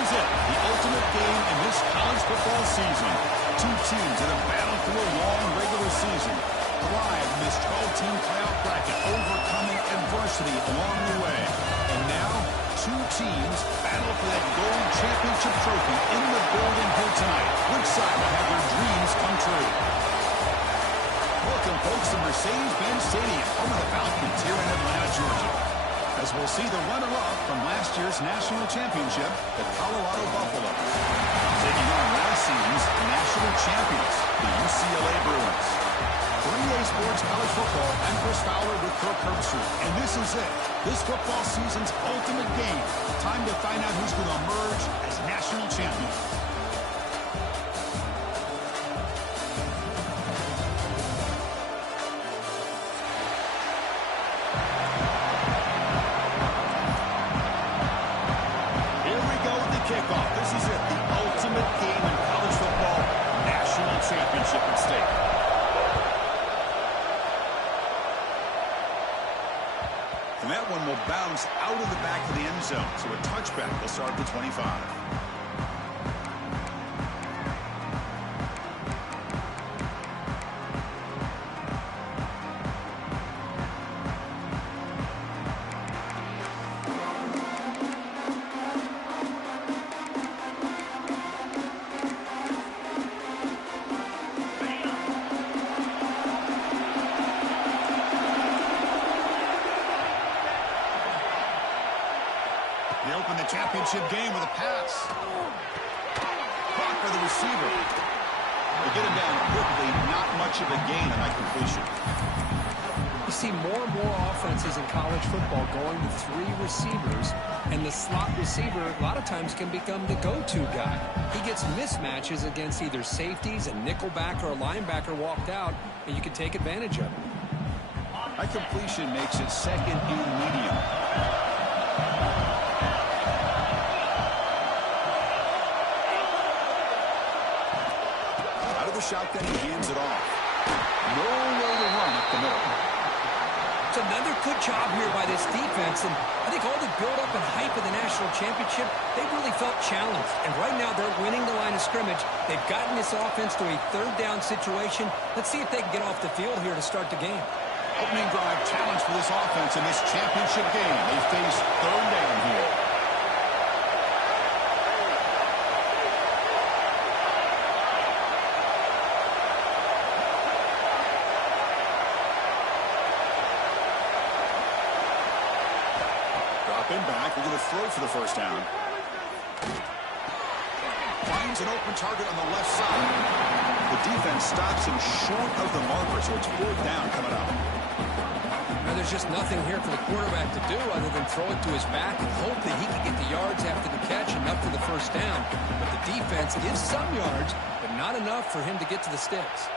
is it, the ultimate game in this college football season. Two teams that have battled through a long regular season, thrived in this 12-team playoff bracket, overcoming adversity along the way. And now, two teams battle for that gold championship trophy in the building here tonight. Which side will have their dreams come true? Welcome, folks, to Mercedes-Benz Stadium, home of the Falcons here in Atlanta, Georgia. As we'll see the runner-up from last year's national championship, the Colorado Buffaloes, taking on last season's national champions, the UCLA Bruins. 3A Sports College Football, I'm Chris Fowler with Kirk Herbstreit, and this is it. This football season's ultimate game. Time to find out who's going to emerge as national champion. Kickoff. This is it, the ultimate game in college football, national championship at stake. And that one will bounce out of the back of the end zone, so a touchback will start at the 25. They open the championship game with a pass. Caught by the receiver. They get him down quickly. Not much of a gain on that completion. You see more and more offenses in college football going to three receivers, and the slot receiver a lot of times can become the go-to guy. He gets mismatches against either safeties, a nickelback, or a linebacker walked out, and you can take advantage of it. That completion makes it second and medium. Shotgun, he hands it off. Nowhere to run up the middle. It's another good job here by this defense, and I think all the build-up and hype of the national championship, they really felt challenged. And right now, they're winning the line of scrimmage. They've gotten this offense to a third-down situation. Let's see if they can get off the field here to start the game. Opening drive challenge for this offense in this championship game. They face third down here. Back, we're going to throw for the first down. Finds an open target on the left side. The defense stops him short of the marker, so it's fourth down coming up. Now, there's just nothing here for the quarterback to do other than throw it to his back and hope that he can get the yards after the catch enough for the first down. But the defense gives some yards, but not enough for him to get to the sticks.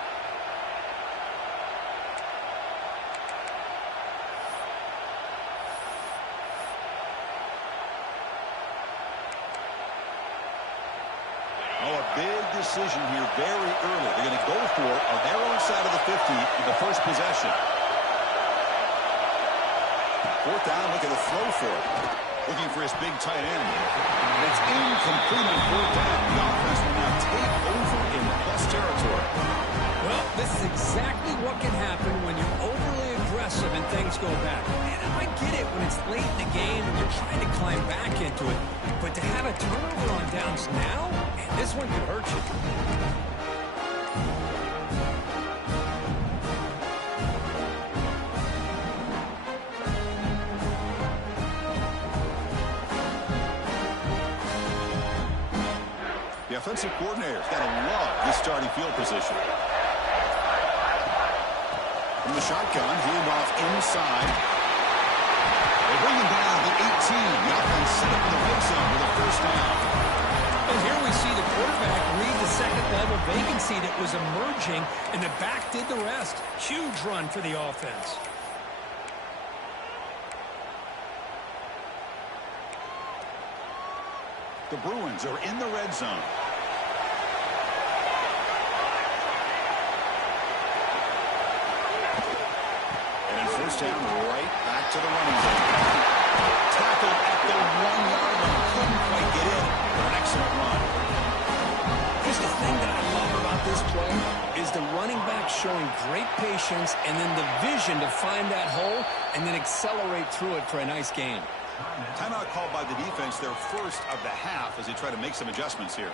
Big decision here very early. They're going to go for it on their own side of the 50 in the first possession. Fourth down, look at the throw for it. Looking for his big tight end. It's incomplete on fourth down. The offense will now take over in plus territory. Well, this is exactly what can happen when you're overly aggressive and things go bad. And I get it when it's late in the game and you're trying to climb back into it. But to have a turnover on downs now, man, this one could hurt you. The offensive coordinator's got to love this starting field position. From the shotgun, handoff inside. They bring him down to the 18. The offense set up in the red zone with a first down. And here we see the quarterback read the second-level vacancy that was emerging, and the back did the rest. Huge run for the offense. The Bruins are in the red zone. And in first down, right back to the running game. Tackled at the 1-yard line. Couldn't quite get in. an excellent run. Just the thing that I love about this play is the running back showing great patience and then the vision to find that hole and then accelerate through it for a nice gain. Timeout called by the defense, their first of the half, as they try to make some adjustments here.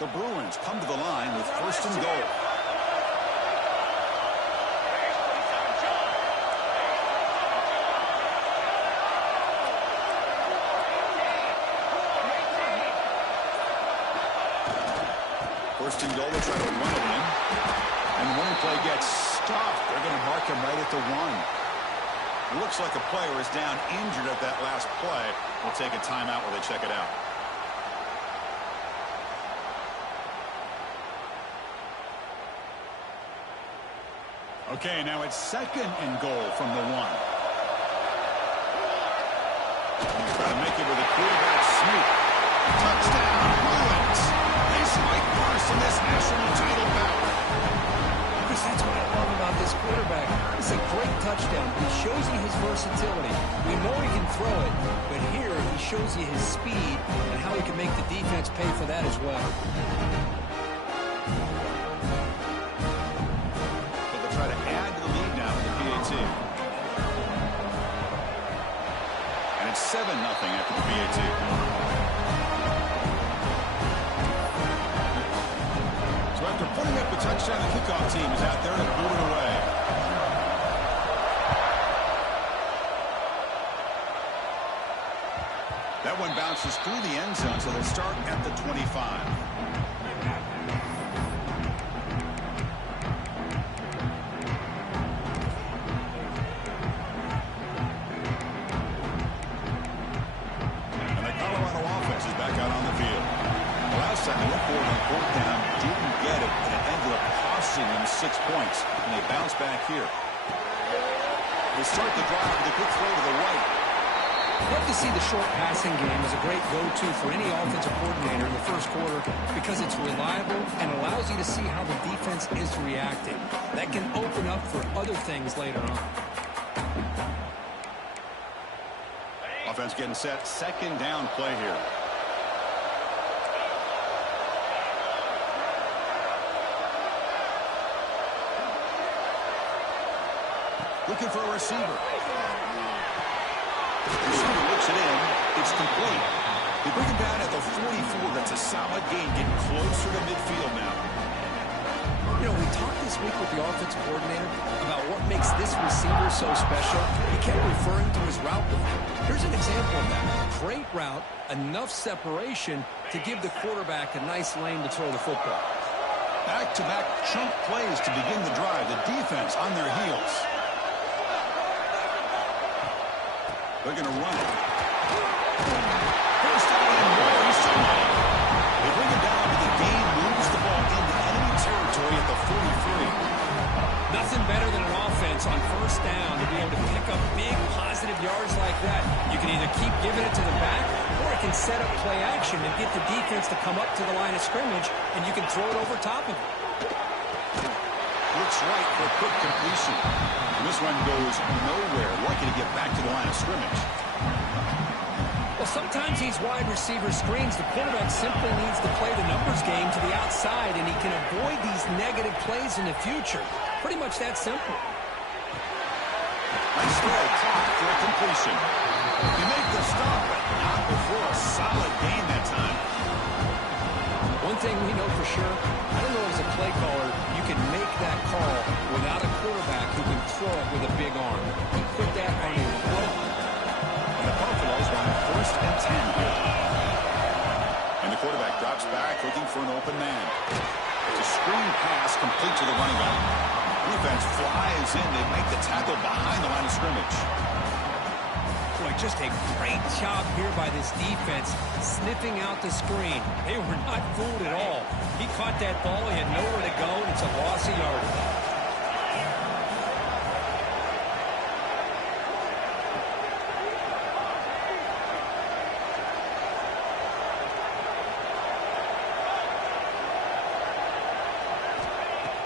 The Bruins come to the line with first and goal. First and goal, they try to run it in. And the running play gets stopped. They're going to mark him right at the 1. Looks like a player is down injured at that last play. We'll take a timeout while they check it out. Okay, now it's second and goal from the 1. Try to make it with a quarterback sneak. Touchdown, Bruins! They strike first in this national title bout. Chris, that's what I love about this quarterback. It's a great touchdown. He shows you his versatility. We know he can throw it, but here he shows you his speed and how he can make the defense pay for that as well. Try to add to the lead now with the PAT. And it's 7-0 after the PAT. So after putting up the touchdown, the kickoff team is out there to boot it away. That one bounces through the end zone, so they'll start at the 25. Them 6 points, and they bounce back here. They start the drive with a quick throw to the right. I'd love to see the short passing game as a great go-to for any offensive coordinator in the first quarter because it's reliable and allows you to see how the defense is reacting. That can open up for other things later on. Offense getting set. Second down play here. Looking for a receiver. Receiver looks it in. It's complete. They bring him down at the 44. That's a solid gain. Getting closer to midfield now. You know, we talked this week with the offensive coordinator about what makes this receiver so special. He kept referring to his route with him. Here's an example of that. Great route, enough separation to give the quarterback a nice lane to throw the football. Back-to-back chunk plays to begin the drive. The defense on their heels. They're going to run it. First down and more. He's somebody. They bring it down to the gain, moves the ball into enemy territory at the 43. Nothing better than an offense on first down to be able to pick up big positive yards like that. You can either keep giving it to the back, or it can set up play action and get the defense to come up to the line of scrimmage, and you can throw it over top of it. Looks right for a quick completion. And this one goes nowhere. Lucky to get back to the line of scrimmage. Well, sometimes these wide receiver screens, the quarterback simply needs to play the numbers game to the outside, and he can avoid these negative plays in the future. Pretty much that simple. Nice throw caught for a completion. He made the stop, but not before a solid gain that time. One thing we know for sure, I don't know as a play caller, you can make that call without a quarterback who can throw it with a big arm. He put that on a rope. And the Buffaloes run first and 10 here. And the quarterback drops back looking for an open man. It's a screen pass complete to the running back. Defense flies in. They make the tackle behind the line of scrimmage. Boy, just a great job here by this defense, sniffing out the screen. They were not fooled at all. He caught that ball. He had nowhere to go, and it's a loss of yardage.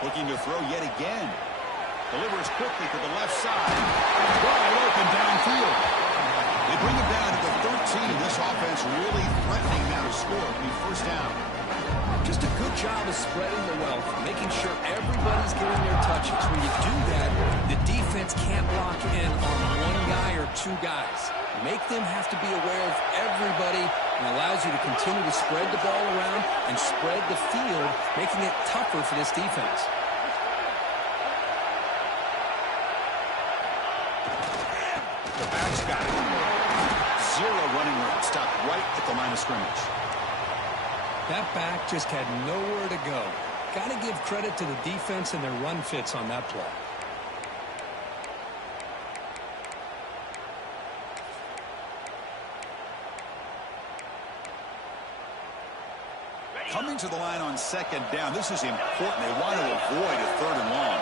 Looking to throw yet again. Delivers quickly to the left side. Wide open downfield. They bring him down to the 13. This offense really threatening now to score. It'll be first down. Just a good job of spreading the wealth, making sure everybody's getting their touches. When you do that, the defense can't lock in on one guy or two guys. Make them have to be aware of everybody, and allows you to continue to spread the ball around and spread the field, making it tougher for this defense. The back's got it. Zero running room. Stopped right at the line of scrimmage. That back just had nowhere to go. Got to give credit to the defense and their run fits on that play. Coming to the line on second down. This is important. They want to avoid a third and long.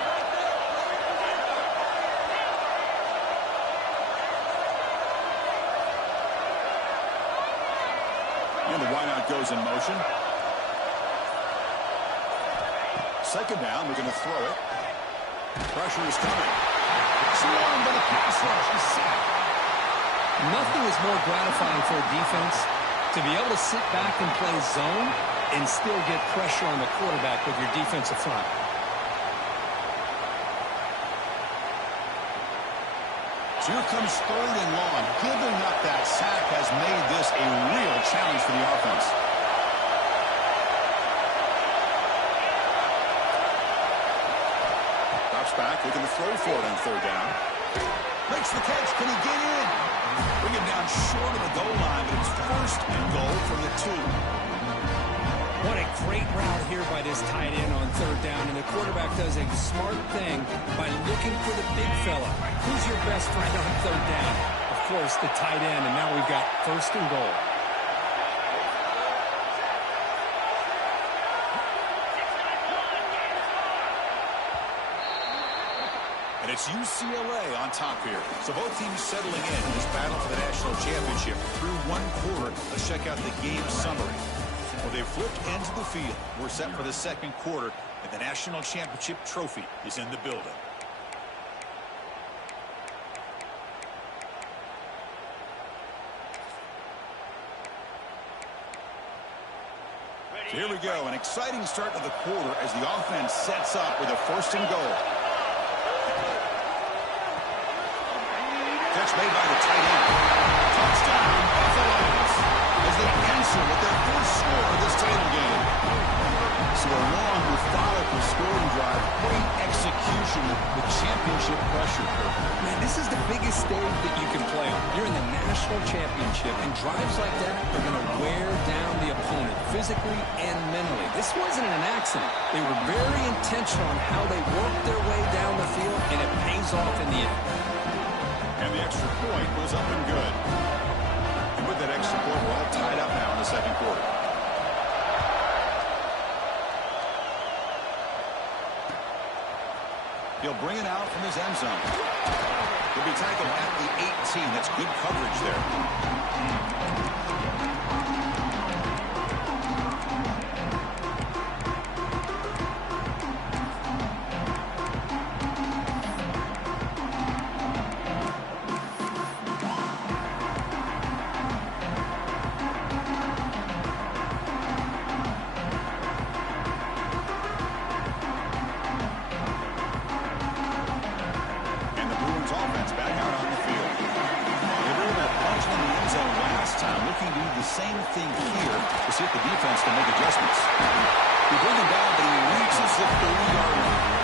And the wideout goes in motion. Second down, we're going to throw it. Pressure is coming. Swarmed by the pass rush. He's sacked. Nothing is more gratifying for a defense to be able to sit back and play zone and still get pressure on the quarterback with your defensive front. So here comes third and long. Giving up that sack has made this a real challenge for the offense. Drops back, looking to throw for it on third down. Makes the catch. Can he get in? Bring him down short of the goal line, but it's first and goal from the 2. What a great route here by this tight end on third down, and the quarterback does a smart thing by looking for the big fella. Who's your best friend on third down? Of course, the tight end, and now we've got first and goal. And it's UCLA on top here. So both teams settling in this battle for the national championship. Through one quarter, let's check out the game summary. Well, they've flipped ends of the field. We're set for the second quarter, and the national championship trophy is in the building. So here we go, an exciting start to the quarter as the offense sets up with a first and goal. Catch made by the tight end. Touchdown, Buffaloes, as they answer with their first score of this title game. So a long, methodical scoring drive, great execution with championship pressure. Man, this is the biggest stage that you can play on. You're in the national championship, and drives like that are going to wear down the opponent physically and mentally. This wasn't an accident. They were very intentional on how they worked their way down the field, and it pays off in the end. And the extra point was up and good. And with that extra point, we're all tied up now in the second quarter. He'll bring it out from his end zone. He'll be tackled at the 18. That's good coverage there. Same thing here to see if the defense can make adjustments. We bring him down, but he reaches the 30-yard line.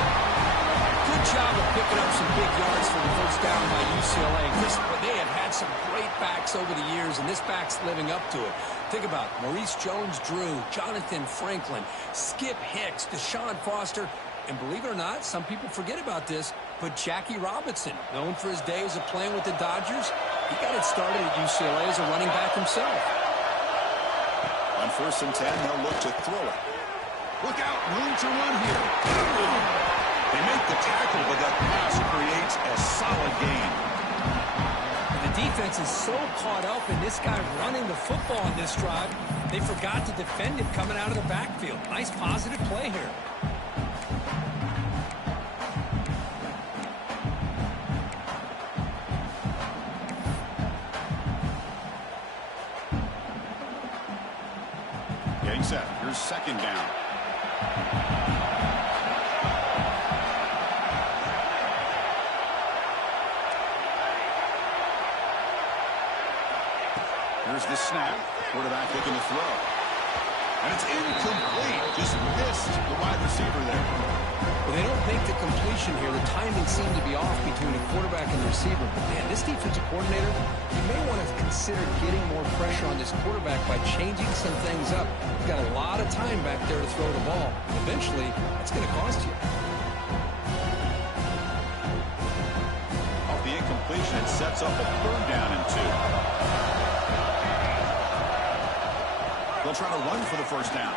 Good job of picking up some big yards for the first down by UCLA. They have had some great backs over the years, and this back's living up to it. Think about Maurice Jones-Drew, Jonathan Franklin, Skip Hicks, Deshaun Foster, and believe it or not, some people forget about this, but Jackie Robinson, known for his days of playing with the Dodgers, he got it started at UCLA as a running back himself. On first and 10, they'll look to throw it. Look out, room to run here. They make the tackle, but that pass creates a solid gain. And the defense is so caught up in this guy running the football on this drive, they forgot to defend him coming out of the backfield. Nice positive play here. set. Here's second down. Here's the snap. Quarterback looking to throw. And it's incomplete. Just missed the wide receiver there. Well, they don't make the completion here. The timing seemed to be off between the quarterback and the receiver. But man, this defensive coordinator, you may want to consider getting more pressure on this quarterback by changing some things up. You've got a lot of time back there to throw the ball. Eventually, that's going to cost you. Off the incompletion, it sets up a third down and 2. They'll try to run for the first down.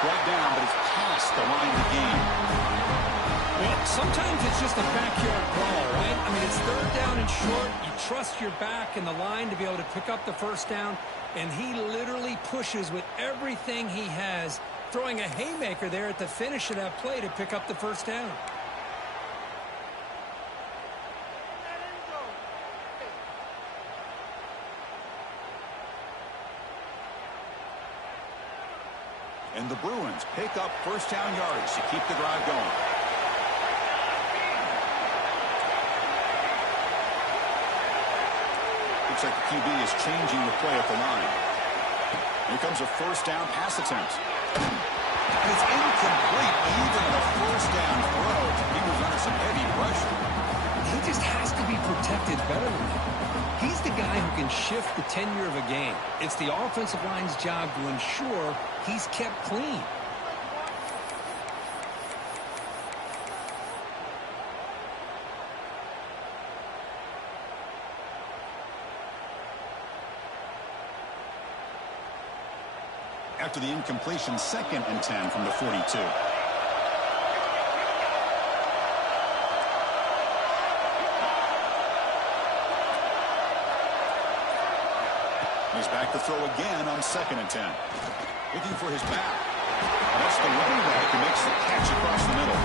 Right down, but it's past the line of the game. Well, sometimes it's just a backyard brawl, right? I mean, it's third down and short. You trust your back and the line to be able to pick up the first down, and he literally pushes with everything he has, throwing a haymaker there at the finish of that play to pick up the first down. And the Bruins pick up first down yardage to keep the drive going. Looks like the QB is changing the play at the line. Here comes a first down pass attempt. And it's incomplete, even on a first down throw. He was under some heavy pressure. He just has to be protected better than that. He's the guy who can shift the tenure of a game. It's the offensive line's job to ensure he's kept clean. After the incompletion, 2nd and 10 from the 42. He's back to throw again on 2nd and 10. Looking for his back. That's the running back who makes the catch across the middle.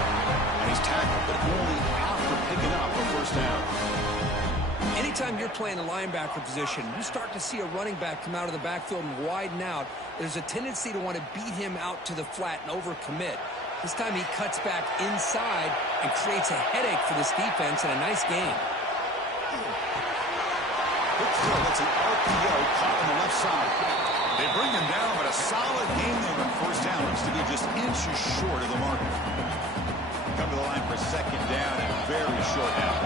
And he's tackled, but only after picking up a first down. Anytime you're playing a linebacker position, you start to see a running back come out of the backfield and widen out. There's a tendency to want to beat him out to the flat and overcommit. This time he cuts back inside and creates a headache for this defense and a nice game. Quick throw, that's an RPO caught on the left side. They bring him down, but a solid game there on first down. Looks to be just inches short of the marker. Come to the line for second down and very short down.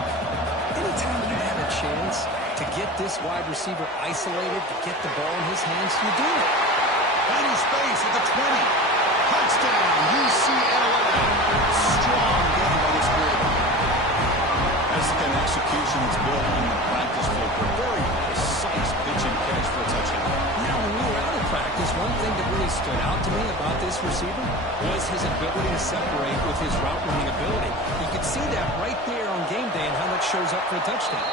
Anytime you have a chance to get this wide receiver isolated, to get the ball in his hands, you do it. Finding space at the 20. Touchdown, UCLA. Strong game by this group. That's an execution that's built in the practice field for a very precise pitch and catch for a touchdown. Now, when we were out of practice, one thing that really stood out to me about this receiver was his ability to separate with his route running ability. You could see that right there on game day and how that shows up for a touchdown.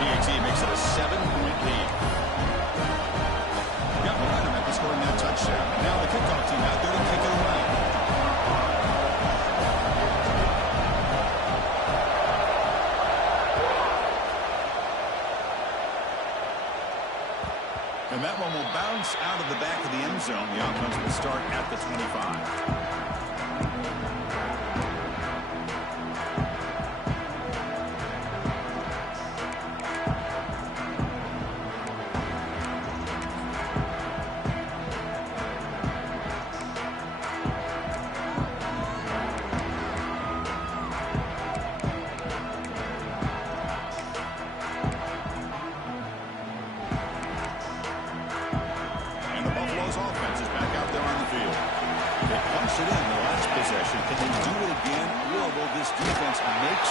PAT makes it a 7-point lead. Got momentum after scoring that touchdown. Now the kickoff team out there to kick it away. And that one will bounce out of the back of the end zone. The offense will start at the 25.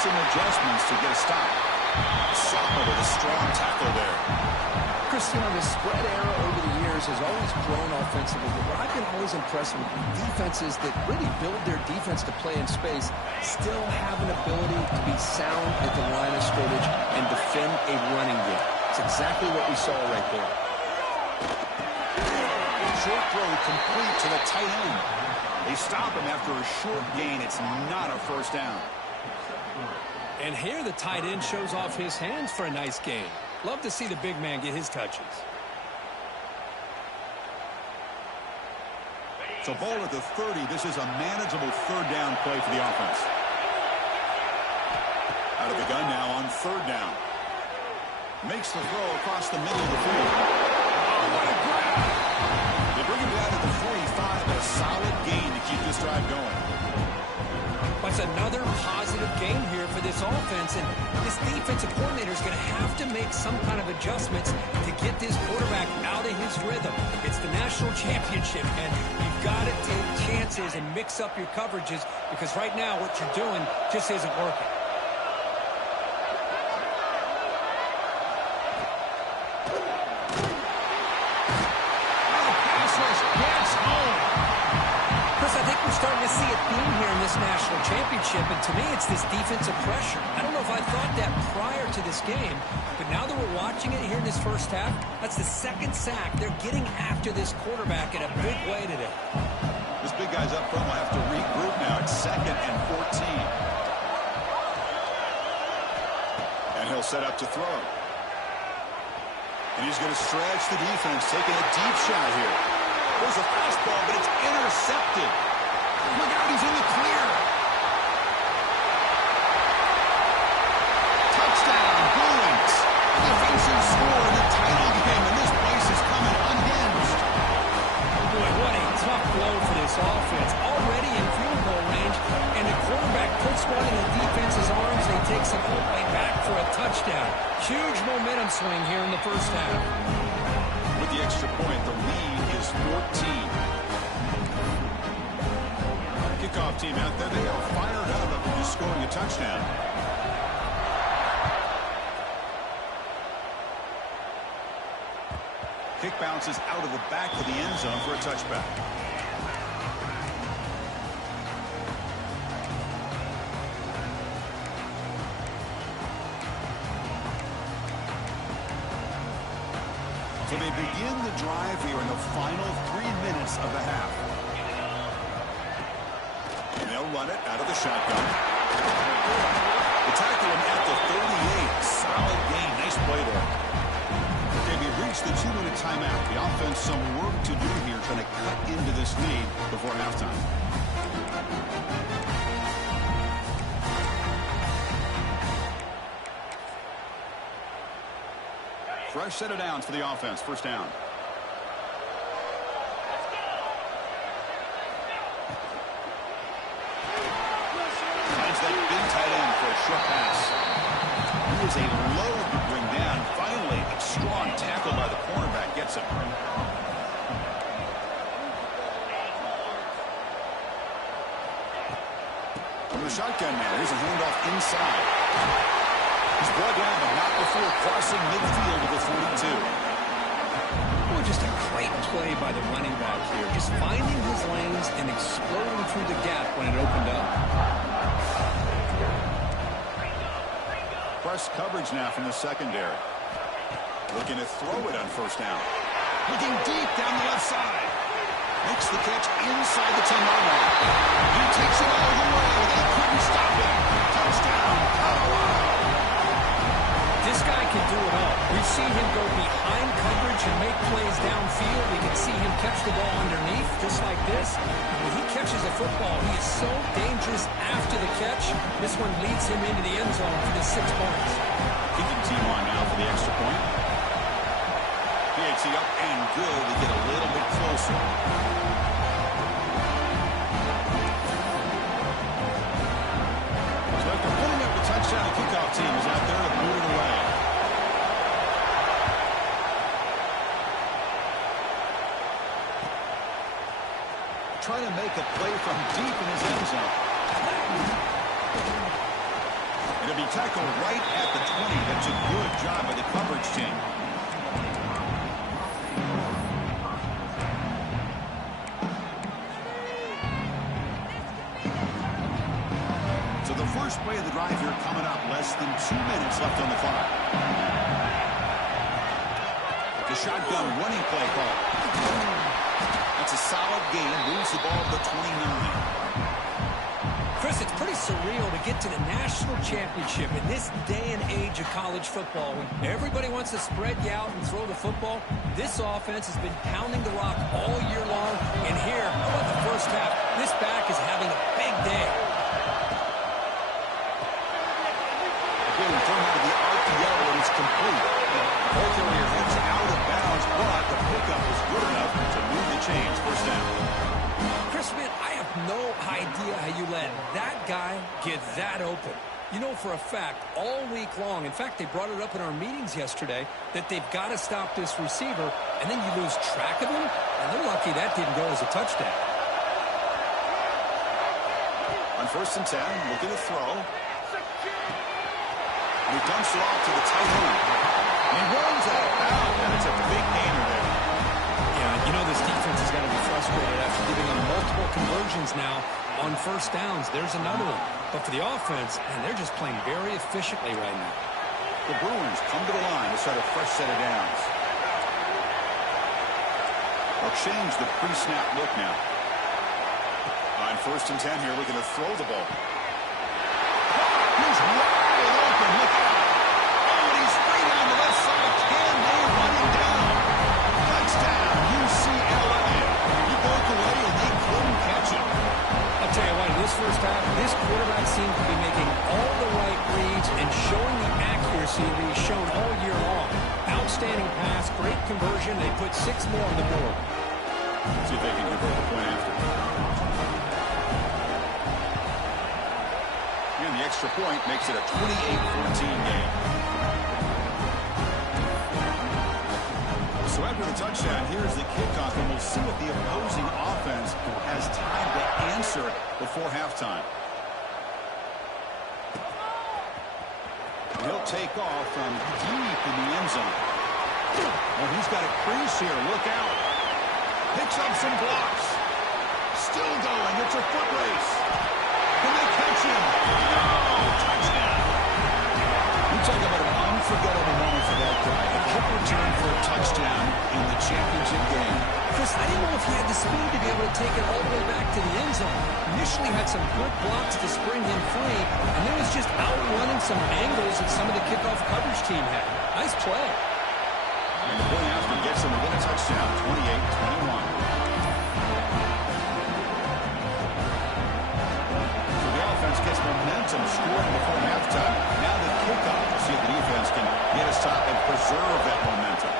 Adjustments to get a stop. Sopper with a strong tackle there. Chris, you know, the spread era over the years has always grown offensively, but what I've been always impressed with defenses that really build their defense to play in space still have an ability to be sound at the line of scrimmage and defend a running game. It's exactly what we saw right there. Short throw complete to the tight end. They stop him after a short gain. It's not a first down. And here the tight end shows off his hands for a nice game. Love to see the big man get his touches. So ball at the 30. This is a manageable third down play for the offense. Out of the gun now on third down. Makes the throw across the middle of the field. Oh, what a grab! They bring him down to the 45. A solid gain to keep this drive going. That's another positive game here for this offense, and this defensive coordinator is going to have to make some kind of adjustments to get this quarterback out of his rhythm. It's the national championship, and you've got to take chances and mix up your coverages, because right now what you're doing just isn't working. Starting to see a theme here in this national championship, and to me it's this defensive pressure. I don't know if I thought that prior to this game, but now that we're watching it here in this first half, that's the second sack. They're getting after this quarterback in a big way today. This big guy's up front will have to regroup now. It's 2nd and 14. And he'll set up to throw. And he's going to stretch the defense, taking a deep shot here. There's a fastball, but it's intercepted. Look out, he's in the clear. Touchdown, Bruins. Defensive score in the title game, and this place is coming unhinged. Boy, what a tough blow for this offense. Already in field goal range, and the quarterback puts one in the defense's arms, and he takes it all the way back for a touchdown. Huge momentum swing here in the first half. With the extra point, the lead is 14. Kickoff team out there, they are fired up after just scoring a touchdown. Kick bounces out of the back of the end zone for a touchback. So they begin the drive here in the final 3 minutes of the half. And they'll run it out of the shotgun. They tackle him at the 38. Solid gain. Nice play there. Okay, we've reached the 2-minute timeout. The offense some work to do here, trying to cut into this lead before halftime. Fresh set of downs for the offense. First down. Finds that big tight end for a short pass. He is a load to bring down. Finally, a strong tackle by the cornerback gets him. From the shotgun now, here's a handoff inside. He's brought down, but not before crossing midfield to the 42. Oh, just a great play by the running back here. Just finding his lanes and exploding through the gap when it opened up. Press coverage now from the secondary. Looking to throw it on first down. Looking deep down the left side. Makes the catch inside the 10-yard line. He takes it all the way. They couldn't stop him. Touchdown, Colorado. This guy can do it all. We've seen him go behind coverage and make plays downfield. We can see him catch the ball underneath, just like this. When he catches a football, he is so dangerous after the catch. This one leads him into the end zone for the 6 points. Kicking team on now for the extra point. PAT up and good to get a little bit closer. So after putting up a touchdown, the kickoff team is out there to boot it away. Trying to make a play from deep in his end zone. It'll be tackled right at the 20. That's a good job by the coverage team. So the first play of the drive here coming up. Less than 2 minutes left on the clock. The shotgun running play call. That's a solid gain. Moves the ball to the 29. Chris, it's pretty surreal to get to the national championship in this day and age of college football. When everybody wants to spread you out and throw the football, this offense has been pounding the rock all year long. And here, how about the first half? This back is having a big day. Again, thrown out of the RPO, and it's complete. Ball carrier heads out of bounds, but the pickup is good enough to move the chains. First down. Chris, man, I have no idea how you let that guy get that open. You know for a fact, all week long, in fact, they brought it up in our meetings yesterday, that they've got to stop this receiver, and then you lose track of him, and they're lucky that didn't go as a touchdown. On 1st and 10, looking to throw. He dumps it off to the tight end. He runs out of bounds, and it's a big gainer there. Yeah, you know this defense is going to be frustrated after giving them multiple conversions now on 1st downs. There's another one. But for the offense, and they're just playing very efficiently right now. The Bruins come to the line to start a fresh set of downs. They'll change the pre-snap look now. On 1st and 10 here, looking to throw the ball. He's wide open. Look out. Oh, and he's free down the left side. Can they run him down? Touchdown, UCLA. He broke away, and they couldn't catch him. I'll tell you what, in this first half, this quarterback seems to be making all the right reads and showing the accuracy that he's shown all year long. Outstanding pass, great conversion. They put 6 more on the board. See if they can convert the point after. And the extra point makes it a 28-14 game. So after the touchdown, here's the kickoff, and we'll see what the opposing offense has time to answer before halftime. He'll take off from deep in the end zone. Oh, he's got a crease here. Look out. Picks up some blocks. Still going. It's a foot race. Can they catch him? No! Touchdown. You talk about an unforgettable moment for that guy. A kick return for a touchdown in the championship game. Chris, I didn't know if he had the speed to be able to take it all the way back to the end zone. Initially had some good blocks to spring him free, and then was just outrunning some angles that some of the kickoff coverage team had. Nice play. And the point after gets him within a touchdown, 28-21. So the offense gets momentum scoring before halftime. Now the kickoff to see if the defense can get a stop and preserve that momentum.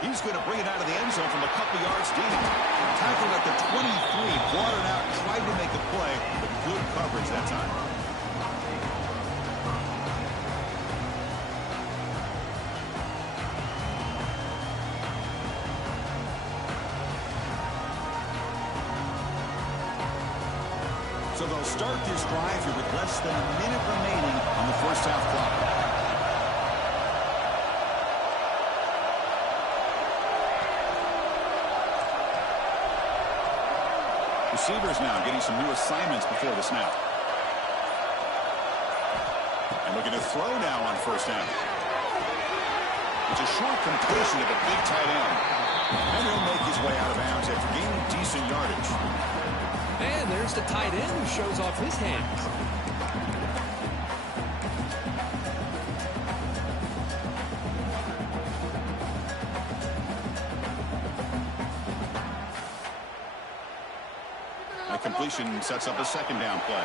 He's going to bring it out of the end zone from a couple yards deep. Tackled at the 23, brought it out, tried to make a play, but good coverage that time. So they'll start this drive here with less than a minute remaining on the first half clock. Receivers now getting some new assignments before the snap. And looking to throw now on 1st down. It's a short completion of a big tight end. And he'll make his way out of bounds after gaining decent yardage. And there's the tight end who shows off his hands. The completion sets up a 2nd down play.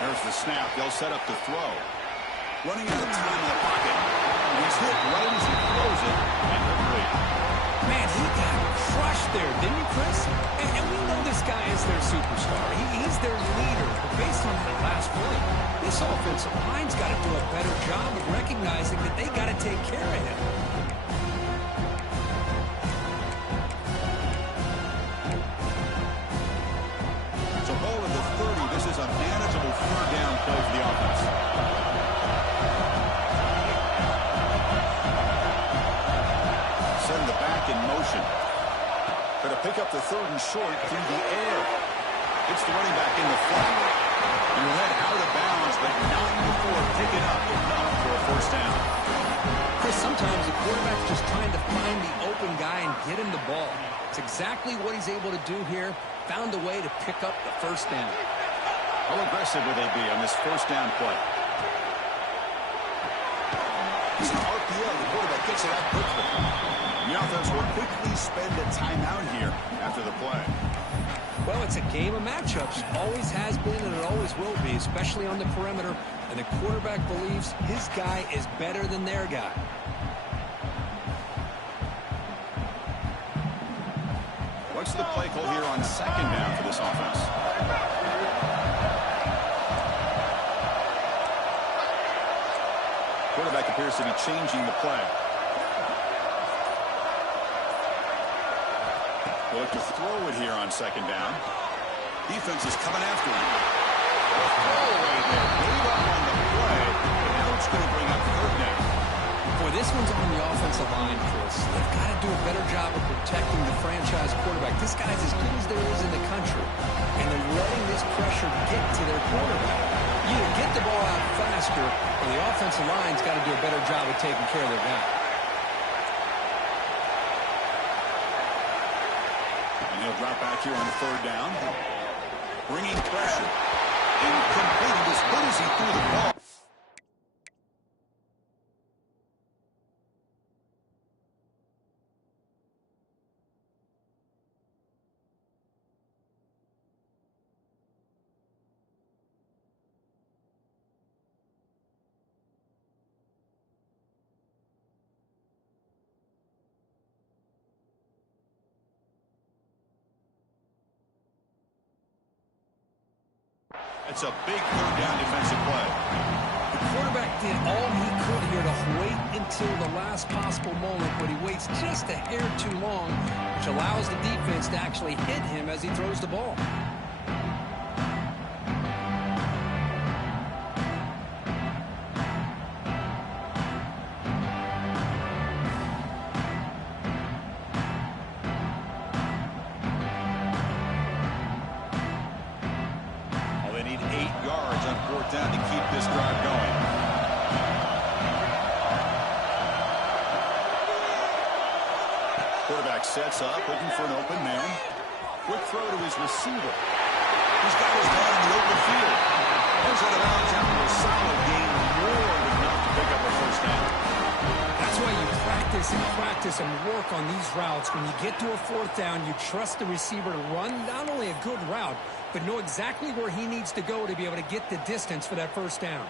There's the snap. They'll set up the throw. Running out of time in the pocket. He's hit right as he throws it. And complete. Man, he got crushed there, didn't he, Chris? And we know this guy is their superstar. He's their leader. But based on that last play, this offensive line's got to do a better job of recognizing that they got to take care of him. So ball at the 30. This is a manageable 3rd down play for the offense. Send the back in motion. Going to pick up the 3rd and short through the air. It's the running back in the front. He led out of bounds, but not before picking up enough for a first down. Chris, sometimes the quarterback's just trying to find the open guy and get him the ball. It's exactly what he's able to do here. Found a way to pick up the first down. How aggressive will they be on this first down play? It's an RPO. The quarterback gets it out quickly. The offense will quickly spend a timeout here after the play. Well, it's a game of matchups. Always has been, and it always will be, especially on the perimeter. And the quarterback believes his guy is better than their guy. What's the play call here on second down for this offense? Quarterback appears to be changing the play. We'll look to throw it here on second down. Defense is coming after him. The throw right there. Gave up on the play, and now it's going to bring up third down. Boy, this one's on the offensive line, Chris. They've got to do a better job of protecting the franchise quarterback. This guy's as good as there is in the country, and they're letting this pressure get to their quarterback. You either get the ball out faster, or the offensive line's got to do a better job of taking care of their guy. And he'll drop back here on third down. Bringing pressure. Incomplete. As good as he threw the ball. It's a big third down defensive play. The quarterback did all he could here to wait until the last possible moment, but he waits just a hair too long, which allows the defense to actually hit him as he throws the ball. Down to keep this drive going. Quarterback sets up, looking for an open man. Quick throw to his receiver. He's got his man in the open field. Goes out of bounds after a solid gain, more than enough to pick up a first down. That's why you practice and work on these routes. When you get to a fourth down, you trust the receiver to run not only a good route, but know exactly where he needs to go to be able to get the distance for that first down.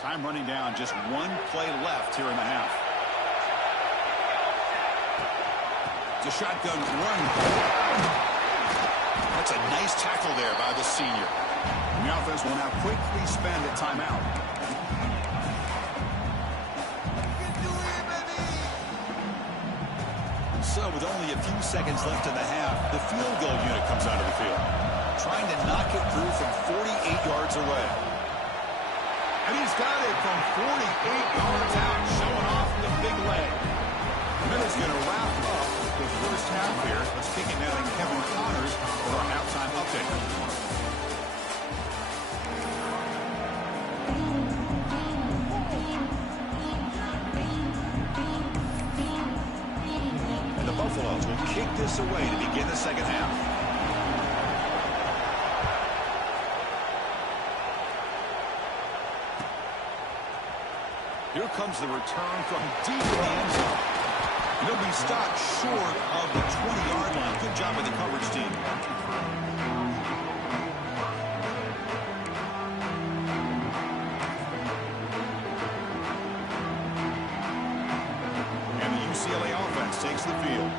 Time running down, just one play left here in the half. It's a shotgun run. That's a nice tackle there by the senior. And the offense will now quickly spend a timeout. So with only a few seconds left in the half, the field goal unit comes onto the field, trying to knock it through from 48 yards away. And he's got it from 48 yards out, showing off the big leg. And that is going to wrap up the first half here. Let's kick it down to Kevin Connors for our halftime update. Buffaloes will kick this away to begin the second half. Here comes the return from deep in the end zone. He'll be stopped short of the 20-yard line. Good job by the coverage team. UCLA offense takes the field.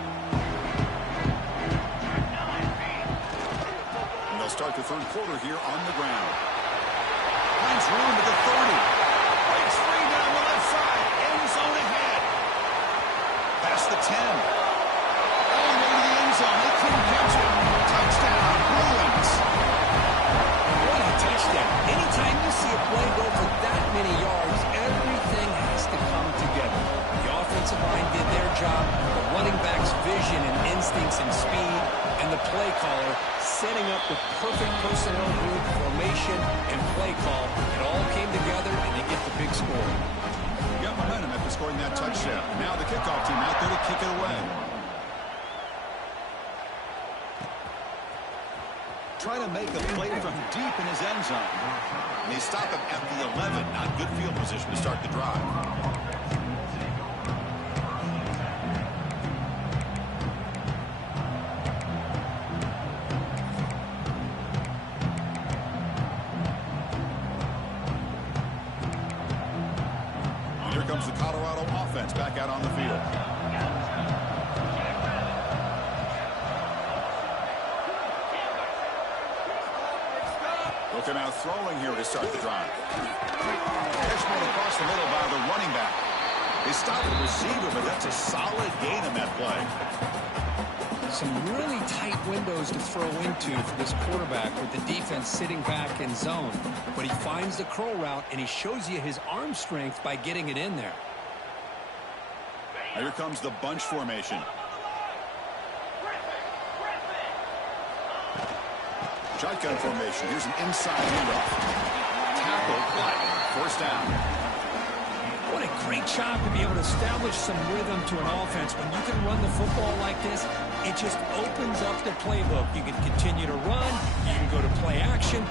And they'll start the third quarter here on the ground. Finds room at the 30. Breaks free down the left side. End zone ahead. Past the 10. All the way to the end zone. They couldn't catch it. Touchdown, Bruins. What a touchdown. Anytime you see a play go for that many yards, everything has to come together. The offensive line did their job, the running back's vision and instincts and speed, and the play caller setting up the perfect personnel group, formation, and play call. It all came together, and they get the big score. Got momentum after scoring that touchdown. Now the kickoff team out there to kick it away. Trying to make a play from deep in his end zone. And they stop him at the 11. Not good field position to start the drive. And here comes the Colorado offense back out on the field. Looking out throwing here to start the drive. Catch ball across the middle by the running back. They stop the receiver, but that's a solid gain on that play. Some really tight windows to throw into for this quarterback with the defense sitting back in zone. But he finds the curl route, and he shows you his arm strength by getting it in there. Here comes the bunch formation. Shotgun formation. Here's an inside handoff. Tackle, but first down. What a great job to be able to establish some rhythm to an offense. When you can run the football like this, it just opens up the playbook. You can continue to run. You can go to play action.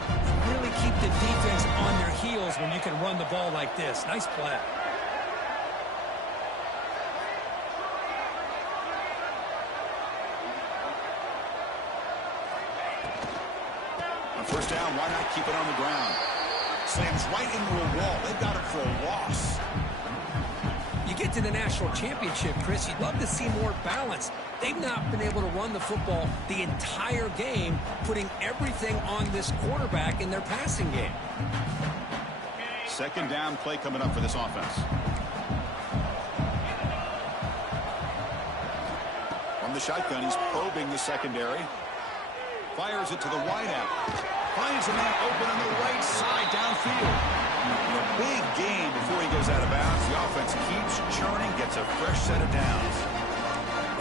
Really keep the defense on their heels when you can run the ball like this. Nice play. First down, why not keep it on the ground? Slams right into a wall. They've got it for a loss. You get to the national championship, Chris, you'd love to see more balance. They've not been able to run the football the entire game, putting everything on this quarterback in their passing game. Second down play coming up for this offense. From the shotgun, he's probing the secondary. Fires it to the wideout. Finds a man open on the right side downfield. A big gain before he goes out of bounds. The offense keeps churning, gets a fresh set of downs.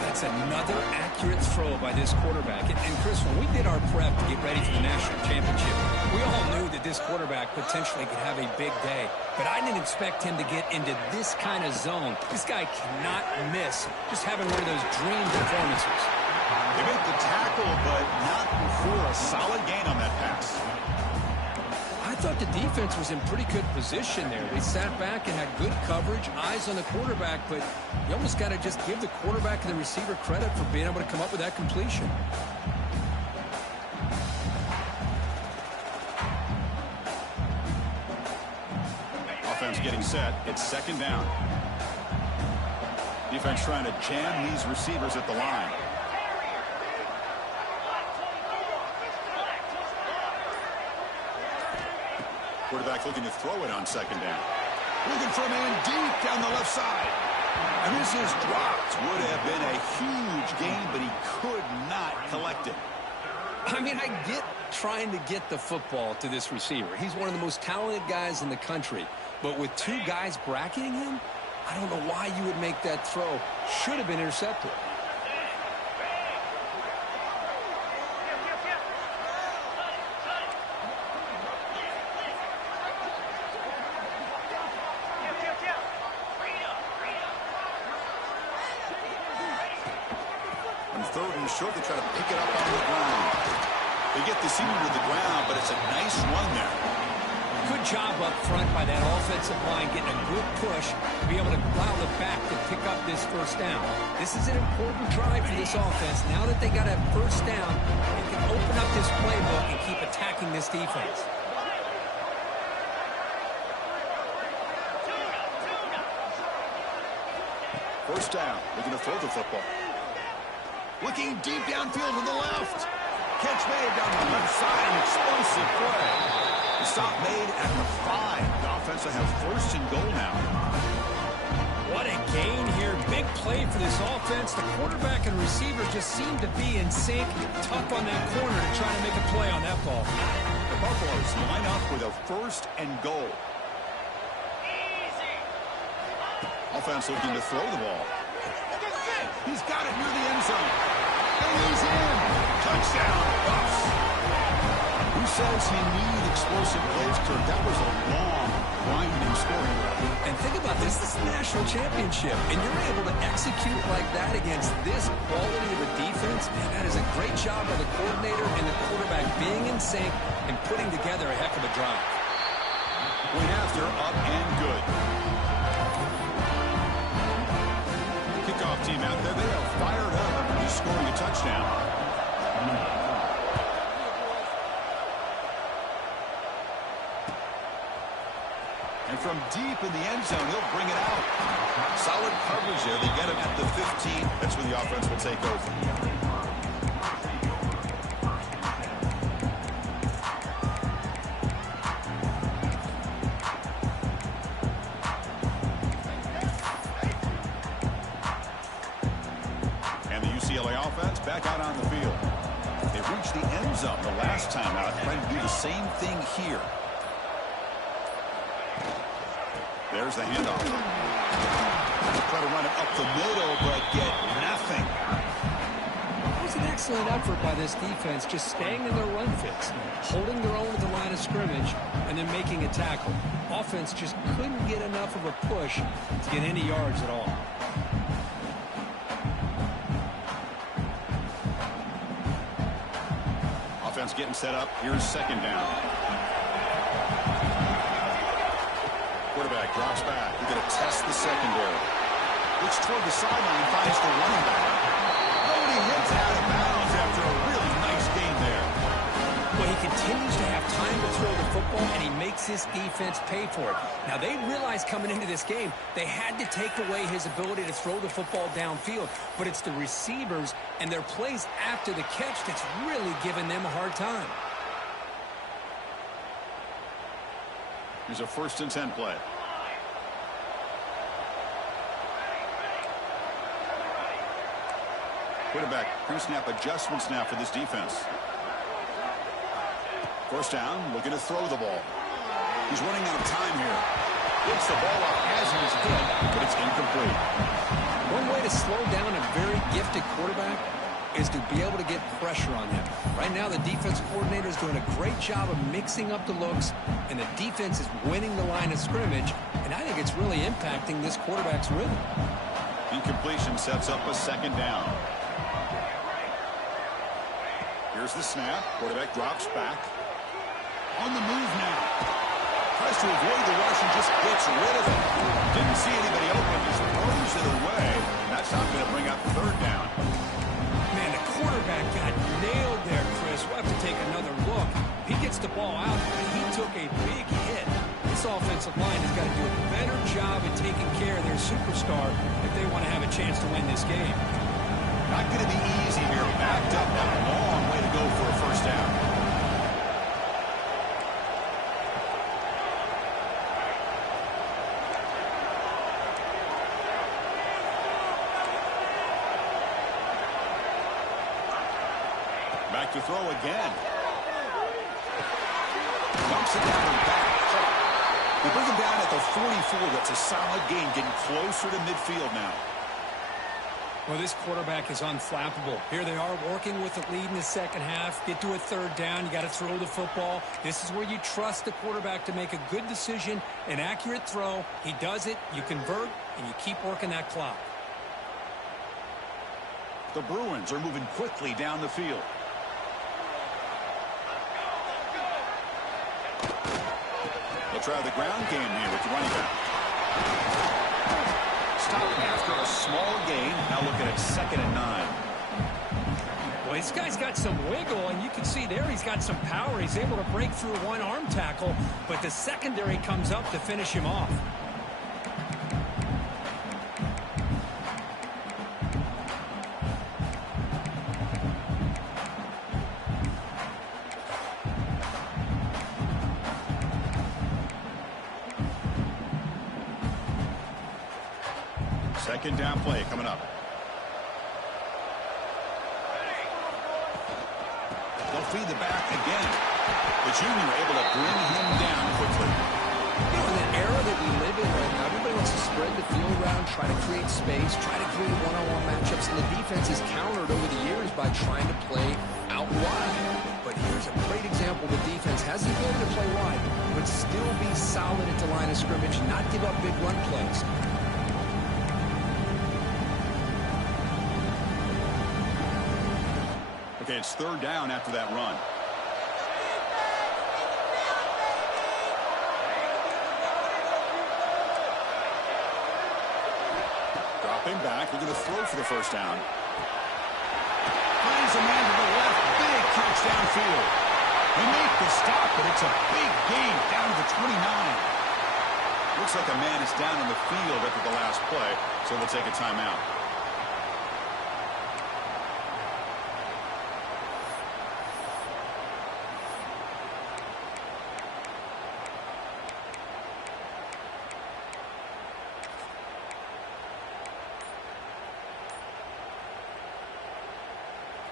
That's another accurate throw by this quarterback. And Chris, when we did our prep to get ready for the national championship, we all knew that this quarterback potentially could have a big day. But I didn't expect him to get into this kind of zone. This guy cannot miss just having one of those dream performances. They make the tackle, but not before a solid gain on that pass. I thought the defense was in pretty good position there. They sat back and had good coverage, eyes on the quarterback, but you almost got to just give the quarterback and the receiver credit for being able to come up with that completion. Offense getting set. It's second down. Defense trying to jam these receivers at the line. Quarterback looking to throw it on second down. Looking for a man deep down the left side. And this is dropped. Would have been a huge gain, but he could not collect it. I mean, I get trying to get the football to this receiver. He's one of the most talented guys in the country. But with two guys bracketing him, I don't know why you would make that throw. Should have been intercepted. Third and short, they try to pick it up on the ground. They get the receiver to the ground, but it's a nice run there. Good job up front by that offensive line, getting a good push to be able to allow the back to pick up this first down. This is an important drive for this offense. Now that they got a first down, they can open up this playbook and keep attacking this defense. First down, looking to throw the football. Looking deep downfield to the left. Catch made down the left side. An explosive play. The stop made at the 5. The offense will have first and goal now. What a gain here. Big play for this offense. The quarterback and receiver just seem to be in sync. Tough on that corner to try to make a play on that ball. The Buffaloes line up with a first and goal. Offense looking to throw the ball. He's got it near the end zone. And he's in. Touchdown, Buffs. says you need explosive plays, Kirk. That was a long, winding scoring run. And think about this. This is a national championship, and you're able to execute like that against this quality of a defense. Man, that is a great job by the coordinator and the quarterback being in sync and putting together a heck of a drive. Point after, up and good. Kickoff team out there. They are fired up after just scoring a touchdown. And from deep in the end zone, he'll bring it out. Solid coverage there. They get him at the 15. That's where the offense will take over. And the UCLA offense back out on the field. They reached the end zone the last time out, trying to do the same thing here. There's the handoff. Try to run it up the middle, but get nothing. It was an excellent effort by this defense, just staying in their run fits, holding their own at the line of scrimmage, and then making a tackle. Offense just couldn't get enough of a push to get any yards at all. Offense getting set up. Here's second down. Quarterback drops back. We're going to test the secondary. Looks toward the sideline, finds the running back. Nobody hits out of bounds after a really nice game there. Well, he continues to have time to throw the football, and he makes his defense pay for it. Now, they realized coming into this game, they had to take away his ability to throw the football downfield. But it's the receivers and their plays after the catch that's really giving them a hard time. Here's a 1st and 10 play. Quarterback pre-snap adjustments now for this defense. 1st down, looking to throw the ball. He's running out of time here. Gets the ball off as he's good, but it's incomplete. One way to slow down a very gifted quarterback is to be able to get pressure on him. Right now, the defense coordinator is doing a great job of mixing up the looks, and the defense is winning the line of scrimmage, and I think it's really impacting this quarterback's rhythm. Incompletion sets up a 2nd down. Here's the snap. Quarterback drops back. On the move now. Tries to avoid the rush and just gets rid of it. Didn't see anybody open. Just throws it away. That's not going to bring up 3rd down. Man, the quarterback got nailed there, Chris. We'll have to take another look. He gets the ball out, but he took a big hit. This offensive line has got to do a better job at taking care of their superstar if they want to have a chance to win this game. Not going to be easy here. Backed up. A long way to go for a 1st down. Back to throw again. Dumps it down and back. They bring him down at the 44. That's a solid gain, getting closer to midfield now. Well, this quarterback is unflappable. Here they are working with the lead in the 2nd half. Get to a 3rd down. You got to throw the football. This is where you trust the quarterback to make a good decision, an accurate throw. He does it. You convert, and you keep working that clock. The Bruins are moving quickly down the field. They'll try the ground game here with the running back. Stopped after a small gain. Now looking at 2nd and 9. Well, this guy's got some wiggle, and you can see there he's got some power. He's able to break through one arm tackle, but the secondary comes up to finish him off. Second down play coming up. They'll feed the back again. The junior able to bring him down quickly. You know, in the era that we live in right now, everybody wants to spread the field around, try to create space, try to create one-on-one matchups, and the defense is countered over the years by trying to play out wide. But here's a great example of the defense has the ability to play wide, but still be solid at the line of scrimmage, not give up big run plays. Okay, it's third down after that run. Dropping back, we're going to throw for the first down. Finds a man to the left, big catch downfield. They make the stop, but it's a big gain down to the 29. Looks like a man is down on the field after the last play, so they'll take a timeout.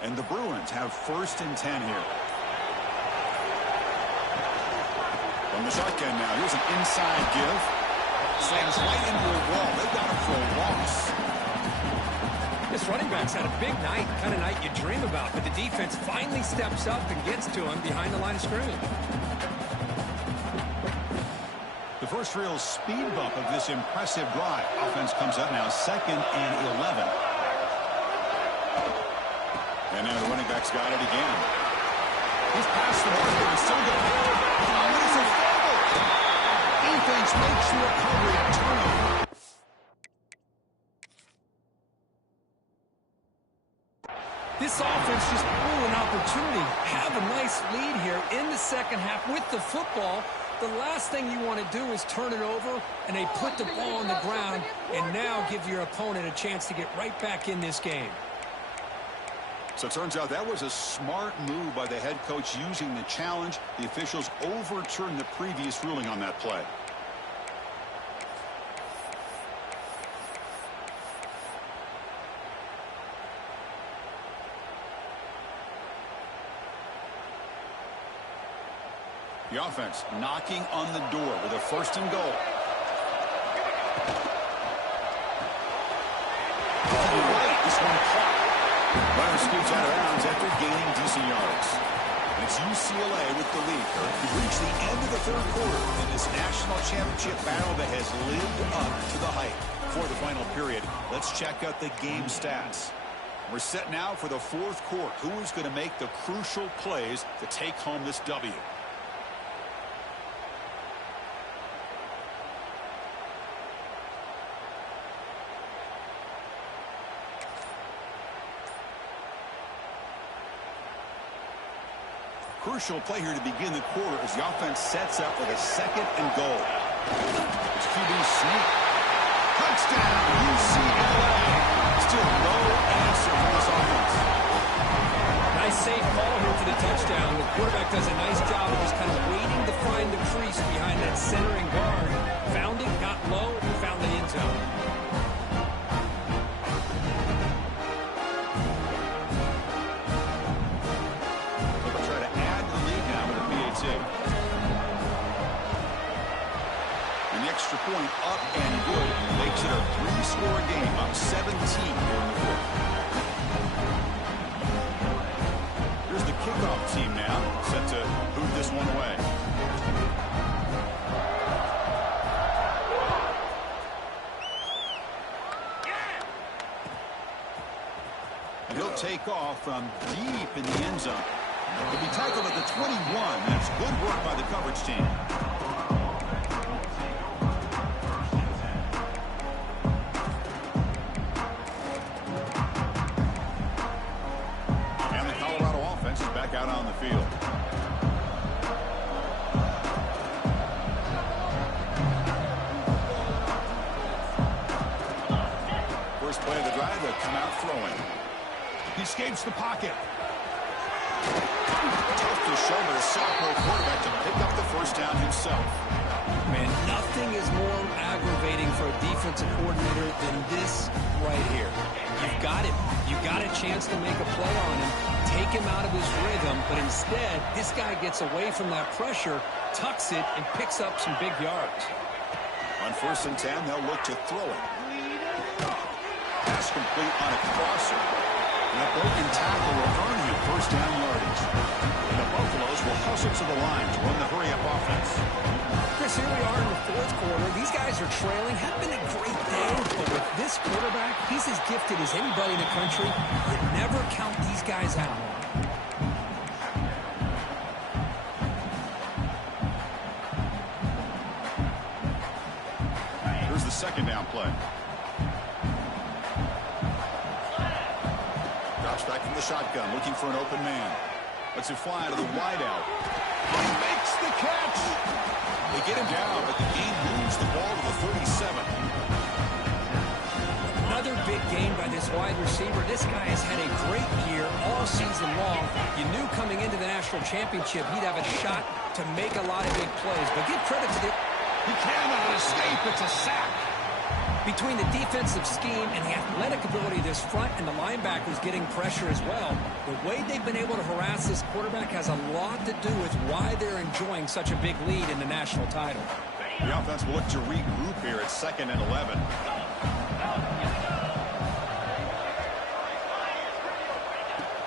And the Bruins have 1st and 10 here. From the shotgun now, here's an inside give. Slams right into a wall. They've got him for a loss. This running back's had a big night, kind of night you dream about, but the defense finally steps up and gets to him behind the line of scrimmage. The first real speed bump of this impressive drive. Offense comes up now 2nd and 11. And now the running back's got it again. He's past the mark and still going. Oh, it's a fumble. Defense makes the recovery and turnover. This offense just blew an opportunity. Have a nice lead here in the second half with the football. The last thing you want to do is turn it over, and they put the ball on the ground and now give your opponent a chance to get right back in this game. So it turns out that was a smart move by the head coach using the challenge. The officials overturned the previous ruling on that play. The offense knocking on the door with a 1st and goal. This one caught. Runner scoots out of bounds after gaining decent yards. And it's UCLA with the lead. We've reached the end of the 3rd quarter in this national championship battle that has lived up to the hype. For the final period, let's check out the game stats. We're set now for the 4th quarter. Who is going to make the crucial plays to take home this W? Crucial play here to begin the quarter as the offense sets up with a 2nd and goal. It's QB sneak. Touchdown, UCLA. Still no answer for this offense. Nice safe ball here for the touchdown. The quarterback does a nice job of just kind of waiting to find the crease behind that centering guard. Found it, got low, and found the end zone. And the extra point up and good makes it a 3-score game, up 17 here in the 4th. Here's the kickoff team now, set to boot this one away. And he'll take off from deep in the end zone. He'll be tackled at the 21. That's good work by the coverage team. And the Colorado offense is back out on the field. First play of the drive, they'll come out throwing. He escapes the pocket. Tough to show the sophomore quarterback to pick up the first down himself. Man, nothing is more aggravating for a defensive coordinator than this right here. You've got him. You've got a chance to make a play on him, take him out of his rhythm, but instead, this guy gets away from that pressure, tucks it, and picks up some big yards. On 1st and 10, they'll look to throw it. Pass complete on a crosser. And a broken tackle will earn you 1st down yardage. And the Buffaloes will Toss it to the line to run the hurry-up offense. Chris, here we are in the fourth quarter. These guys are trailing. Hadn't been a great day, but with this quarterback, he's as gifted as anybody in the country. You never count these guys out. Here's the second down play. Drops back from the shotgun, looking for an open man. Lets it fly to the wideout. He makes the catch. They get him down, but the game moves the ball to the 37. Another big game by this wide receiver. This guy has had a great year all season long. You knew coming into the national championship he'd have a shot to make a lot of big plays. But give credit to the... He cannot escape. It's a sack. Between the defensive scheme and the athletic ability of this front and the linebackers getting pressure as well, the way they've been able to harass this quarterback has a lot to do with why they're enjoying such a big lead in the national title. The offense will look to regroup here at 2nd and 11.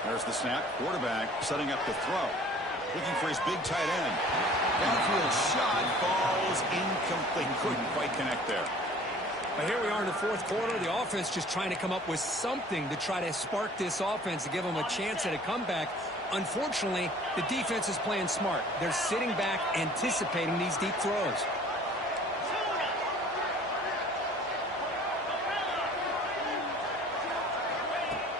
There's the snap. Quarterback setting up the throw. Looking for his big tight end. Downfield shot falls incomplete. Couldn't quite connect there. But here we are in the fourth quarter. The offense just trying to come up with something to try to spark this offense to give them a chance at a comeback. Unfortunately, the defense is playing smart. They're sitting back, anticipating these deep throws.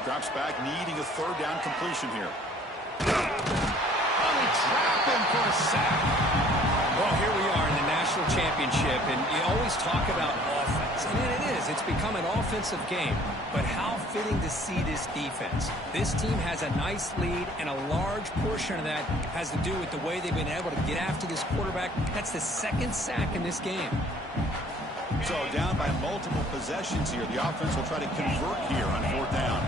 Drops back, needing a third down completion here. Oh, they trap him for a sack. Well, here we are in the national championship, and you always talk about offense. And it is. It's become an offensive game. But how fitting to see this defense. This team has a nice lead, and a large portion of that has to do with the way they've been able to get after this quarterback. That's the second sack in this game. So down by multiple possessions here. The offense will try to convert here on 4th down.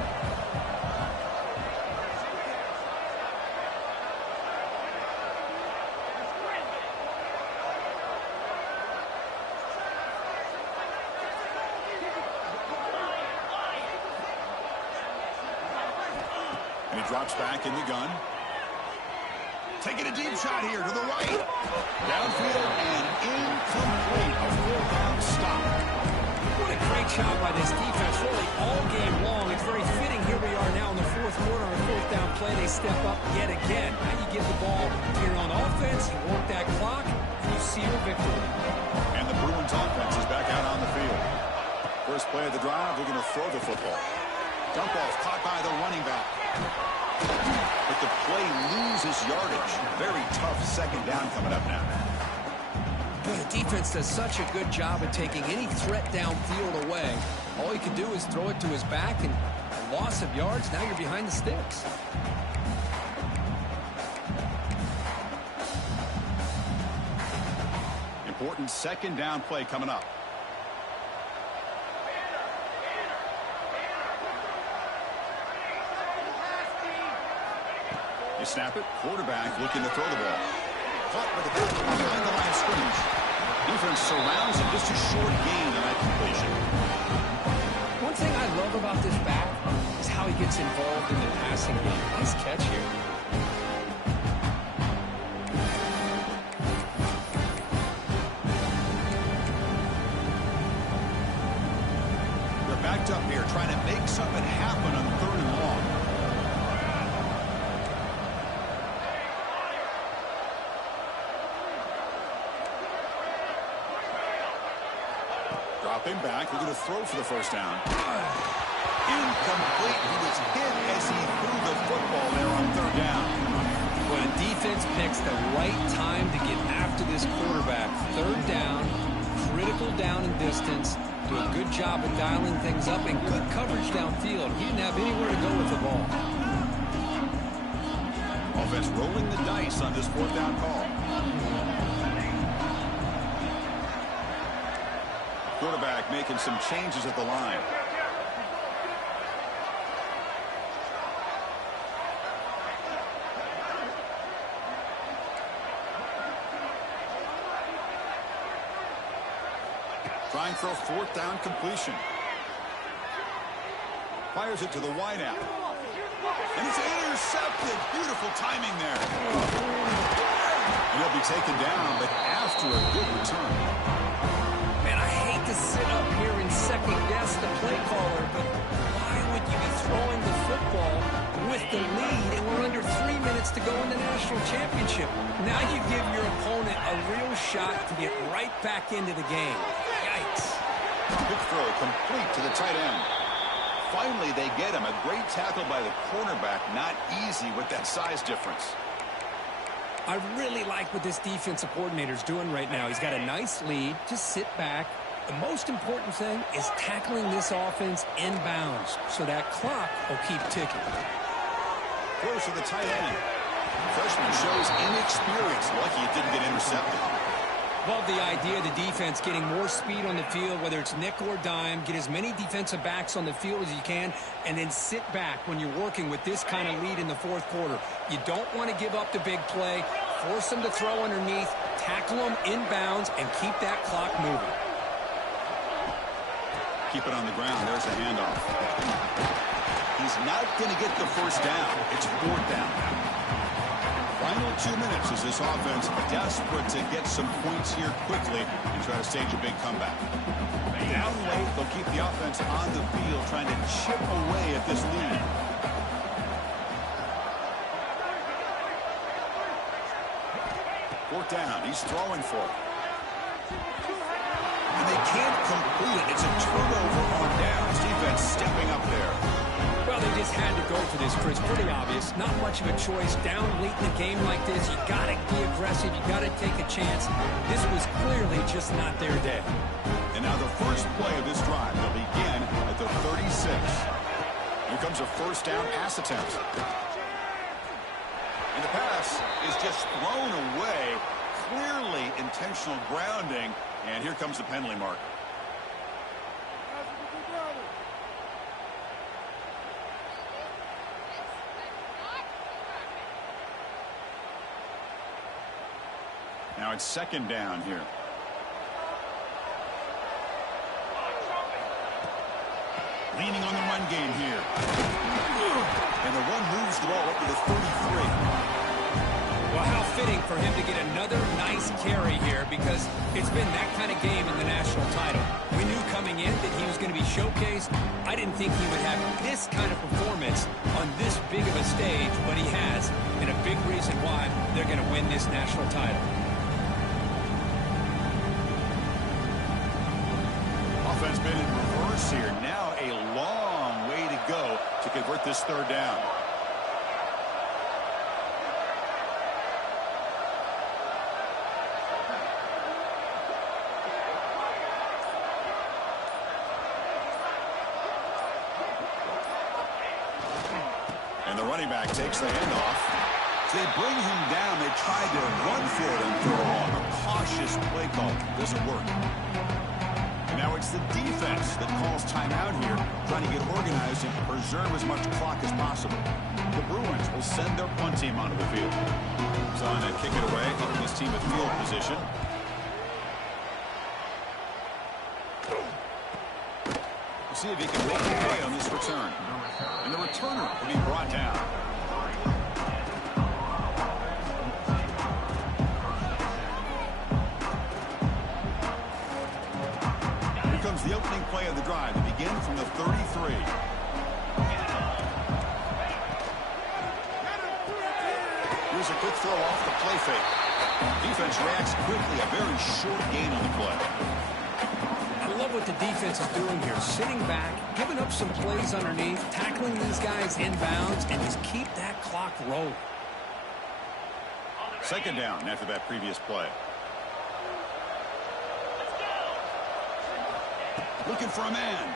And he drops back in the gun. Taking a deep shot here to the right. Downfield and incomplete. A 4th down stop. What a great job by this defense, really all game long. It's very fitting. Here we are now in the fourth quarter on a 4th down play. They step up yet again. Now you give the ball here on offense, you work that clock, and you see your victory. And the Bruins offense is back out on the field. First play of the drive, they're going to throw the football. Dump off caught by the running back. But the play loses yardage. Very tough 2nd down coming up now. The defense does such a good job of taking any threat downfield away. All you can do is throw it to his back, and a loss of yards, now you're behind the sticks. Important 2nd down play coming up. You snap it. Quarterback looking to throw the ball. Caught by the back behind the line of scrimmage. Defense surrounds him. Just a short gain on that completion. One thing I love about this back is how he gets involved in the passing game. Nice catch here. They're backed up here trying to make something happen on 3rd and long. Dropping back, we're going to throw for the 1st down. Incomplete. He was hit as he threw the football there on 3rd down. When a defense picks the right time to get after this quarterback, 3rd down, critical down and distance, do a good job of dialing things up, and good coverage downfield. He didn't have anywhere to go with the ball. Offense rolling the dice on this 4th down call. Quarterback making some changes at the line. Trying for a 4th down completion. Fires it to the wideout. And it's intercepted. Beautiful timing there. And he'll be taken down, but after a good return. Man, I hate to sit up here and second-guess the play caller, but why would you be throwing the football with the lead, and we're under 3 minutes to go in the national championship? Now you give your opponent a real shot to get right back into the game. Yikes. Quick throw complete to the tight end. Finally, they get him. A great tackle by the cornerback. Not easy with that size difference. I really like what this defensive coordinator's doing right now. He's got a nice lead. Just sit back. The most important thing is tackling this offense inbounds so that clock will keep ticking. Close to the tight end. Freshman shows inexperience. Lucky it didn't get intercepted. Love the idea of the defense getting more speed on the field, whether it's nickel or dime. Get as many defensive backs on the field as you can, and then sit back when you're working with this kind of lead in the fourth quarter. You don't want to give up the big play. Force them to throw underneath, tackle them inbounds, and keep that clock moving. Keep it on the ground. There's a handoff. He's not going to get the first down. It's fourth down now. Final 2 minutes as this offense desperate to get some points here quickly and try to stage a big comeback. Down late, they'll keep the offense on the field trying to chip away at this lead. Fourth down. He's throwing for it. And they can't complete it. It's a turnover on downs. Defense stepping up there. Well, they just had to go for this, Chris. Pretty obvious. Not much of a choice. Down late in a game like this, you got to be aggressive. You got to take a chance. This was clearly just not their day. And now the first play of this drive. They'll begin at the 36. Here comes a first down pass attempt. And the pass is just thrown away. Clearly intentional grounding. And here comes the penalty mark. Now it's second down here. Leaning on the run game here. And the run moves the ball up to the 33. Well, how fitting for him to get another nice carry here, because it's been that kind of game in the national title. We knew coming in that he was going to be showcased. I didn't think he would have this kind of performance on this big of a stage, but he has, and a big reason why they're going to win this national title. Offense been in reverse here. Now a long way to go to convert this third down. And the running back takes the handoff. So they bring him down. They tried to run for it and throw on a cautious play call. Doesn't work. And now it's the defense that calls timeout here, trying to get organized and preserve as much clock as possible. The Bruins will send their punt team onto the field. He's on to kick it away, helping his team at field position. We'll see if he can make the pay on this return. And the returner will be brought down. The opening play of the drive to begin from the 33. Here's a quick throw off the play fake. Defense reacts quickly. A very short gain on the play. I love what the defense is doing here. Sitting back, giving up some plays underneath, tackling these guys inbounds, and just keep that clock rolling. Second down after that previous play. Looking for a man.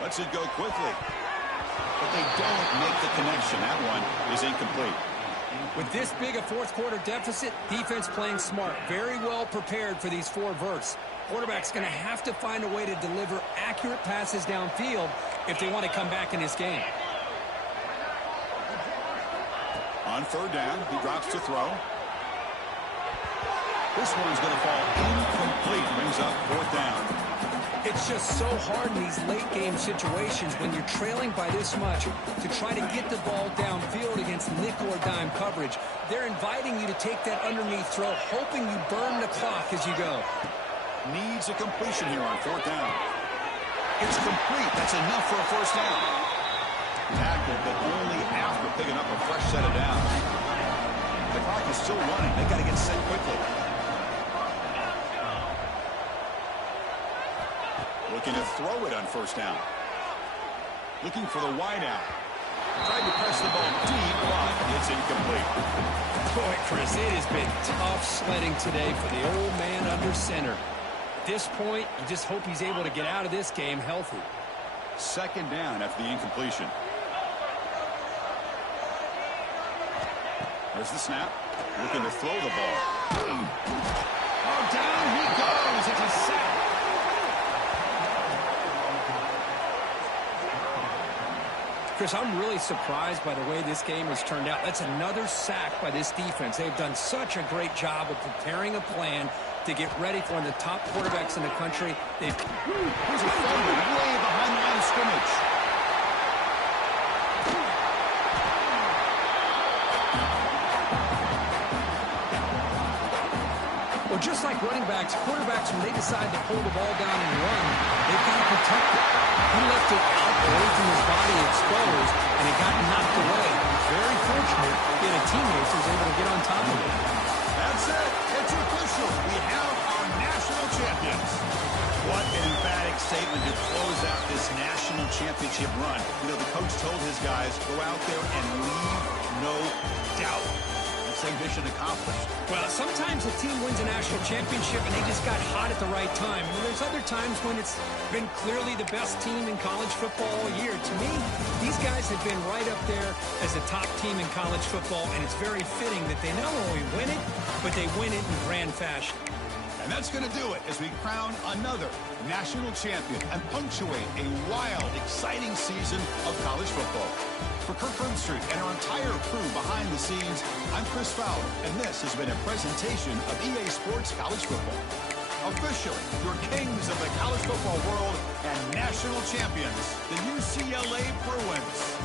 Lets it go quickly. But they don't make the connection. That one is incomplete. With this big a fourth quarter deficit, defense playing smart. Very well prepared for these four verts. Quarterback's going to have to find a way to deliver accurate passes downfield if they want to come back in this game. On third down, he drops to throw. This one's going to fall incomplete. Brings up fourth down. It's just so hard in these late-game situations when you're trailing by this much to try to get the ball downfield against nickel or dime coverage. They're inviting you to take that underneath throw, hoping you burn the clock as you go. Needs a completion here on 4th down. It's complete. That's enough for a first down. Tackled, but only after picking up a fresh set of downs. The clock is still running. They got to get set quickly. Looking to throw it on 1st down. Looking for the wide out. Tried to press the ball deep, but it's incomplete. Boy, Chris, it has been tough sledding today for the old man under center. At this point, you just hope he's able to get out of this game healthy. 2nd down after the incompletion. There's the snap. Looking to throw the ball. Oh, down he goes. It's a sack. Chris, I'm really surprised by the way this game has turned out. That's another sack by this defense. They've done such a great job of preparing a plan to get ready for one of the top quarterbacks in the country. Here's a fumble way behind the line of scrimmage. Well, just like running backs, quarterbacks, when they decide to pull the ball down and run, they've got to protect it. He left it out away from his body exposed, and it got knocked away. Very fortunate that a teammate was able to get on top of it. That's it. It's official. We have our national champions. What an emphatic statement to close out this national championship run. You know, the coach told his guys, go out there and leave no doubt. That's a mission accomplished. Well, sometimes a team wins a national championship and they just got hot at the right time. And there's other times when it's been clearly the best team in college football all year. To me, these guys have been right up there as the top team in college football, and it's very fitting that they not only win it, but they win it in grand fashion. And that's going to do it as we crown another national champion and punctuate a wild, exciting season of college football. For Kirk Brimstreet and our entire crew behind the scenes, I'm Chris Fowler, and this has been a presentation of EA Sports College Football. Officially, your kings of the college football world and national champions, the UCLA Bruins.